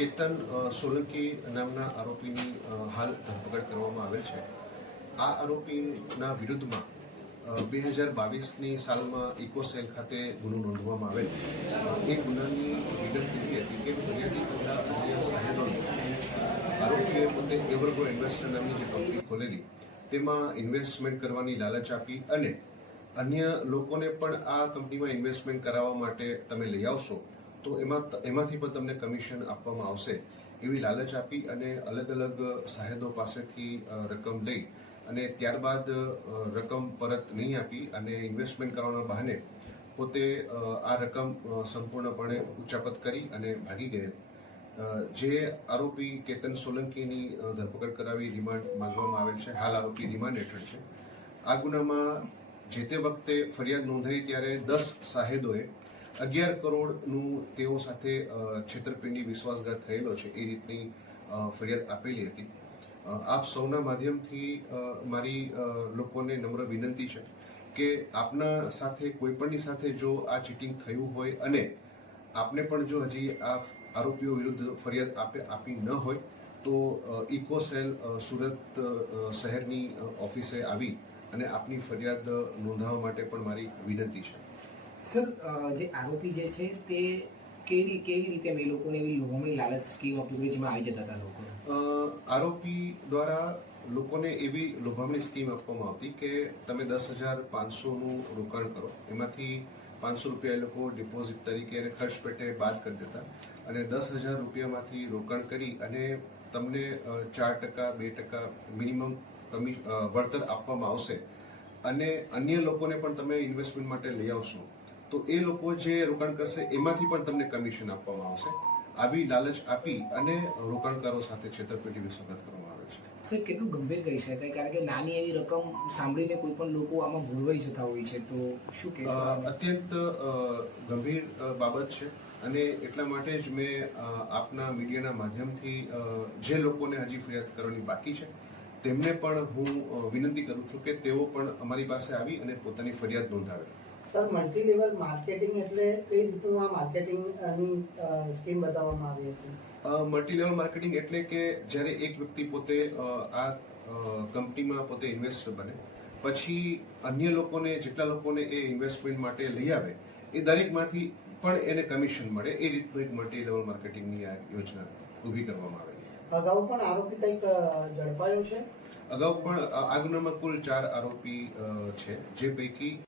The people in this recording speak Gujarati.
કેતન સોલંકી નામના આરોપીની હાલ ધરપકડ કરવામાં આવેલ છે। આ આરોપીના વિરુદ્ધમાં 2022ની સાલમાં ઇકોસેલ ખાતે ગુનો નોંધવામાં આવેલ। એ ગુનાની વિગત એવી હતી કે ફરિયાદી તથા અન્ય સાહેબોને આરોપીએ પોતે એવરગો ઇન્વેસ્ટર નામની જે કંપની ખોલેલી તેમાં ઇન્વેસ્ટમેન્ટ કરવાની લાલચ આપી અને અન્ય લોકોને પણ આ કંપનીમાં ઇન્વેસ્ટમેન્ટ કરાવવા માટે તમે લઈ આવશો તો એમાંથી પણ તમને કમિશન આપવામાં આવશે એવી લાલચ આપી અને અલગ અલગ સાહેદો પાસેથી રકમ લઈ અને ત્યારબાદ રકમ પરત નહીં આપી અને ઇન્વેસ્ટમેન્ટ કરવાના બહાને પોતે આ રકમ સંપૂર્ણપણે ઉચ્ચાપત કરી અને ભાગી ગયેલ। જે આરોપી કેતન સોલંકીની ધરપકડ કરાવી રિમાન્ડ માંગવામાં આવેલ છે। હાલ આરોપી રિમાન્ડ હેઠળ છે। આ ગુનામાં જે તે વખતે ફરિયાદ નોંધાઈ ત્યારે 10 સાહેદોએ 11 કરોડનું તેઓ સાથે છેતરપિંડી વિશ્વાસઘાત થયેલો છે એ રીતની ફરિયાદ આપેલી હતી। આપ સૌના માધ્યમથી મારી લોકોને નમ્ર વિનંતી છે કે આપના સાથે કોઈપણની સાથે જો આ ચીટિંગ થયું હોય અને આપને પણ જો હજી આ આરોપીઓ વિરુદ્ધ ફરિયાદ આપી ન હોય તો ઇકોસેલ સુરત શહેરની ઓફિસે આવી અને આપની ફરિયાદ નોંધાવવા માટે પણ મારી વિનંતી છે। સર, જે આરોપી જે છે તે કેવી રીતે એ લોકોને એવી લોભામણી લાલચ સ્કીમ આપી હતી જેમાં આવી જતા હતા લોકો? આરોપી દ્વારા લોકોને એવી લોભામણી સ્કીમ આપવામાં આવતી કે તમે 10,500નું રોકાણ કરો, એમાંથી 500 રૂપિયા એ લોકો ડિપોઝિટ તરીકે અને ખર્ચ પેટે બાદ કરી દેતા અને 10,000 રૂપિયામાંથી રોકાણ કરી અને તમને 4% 2% મિનિમમ વળતર આપવામાં આવશે અને અન્ય લોકોને પણ તમે ઇન્વેસ્ટમેન્ટ માટે લઈ આવશો તો એ લોકો જે રોકાણ કરશે એમાંથી પણ તમને કમિશન આપવામાં આવશે। આવી લાલચ આપી અને રોકાણકારો સાથે છેતરપિંડી વિશ્વાસઘાત કરવામાં આવે છે। સર, કેટલું ગંભીર કહી શકાય? કારણ કે નાની એવી રકમ સાંભળીને કોઈ પણ લોકો આમાં ભૂલવાઈ જતા હોય છે, તો શું કહેશો? અત્યંત ગંભીર બાબત છે અને એટલા માટે જ મેં આપના મીડિયાના માધ્યમથી જે લોકોને હજી ફરિયાદ કરવાની બાકી છે તેમને પણ હું વિનંતી કરું છું કે તેઓ પણ અમારી પાસે આવી અને પોતાની ફરિયાદ નોંધાવે। સર, મલ્ટી લેવલ માર્કેટિંગ એટલે કઈ રીતનું આ માર્કેટિંગની સ્કીમ બતાવવામાં આવી હતી? મલ્ટી લેવલ માર્કેટિંગ એટલે કે જ્યારે એક વ્યક્તિ પોતે આ કંપનીમાં પોતે ઇન્વેસ્ટર બને પછી અન્ય લોકોને જેટલા લોકોને એ ઇન્વેસ્ટમેન્ટ માટે લઈ આવે એ દરેકમાંથી પણ એને કમિશન મળે એ રીતનું એક મલ્ટી લેવલ માર્કેટિંગની આ યોજના ઊભી કરવામાં આવેલી। અગાઉ પણ આરોપી કંઈક ઝડપાયો છે? અગાઉ પણ આ ગુનામાં કુલ 4 આરોપી છે, જે પૈકી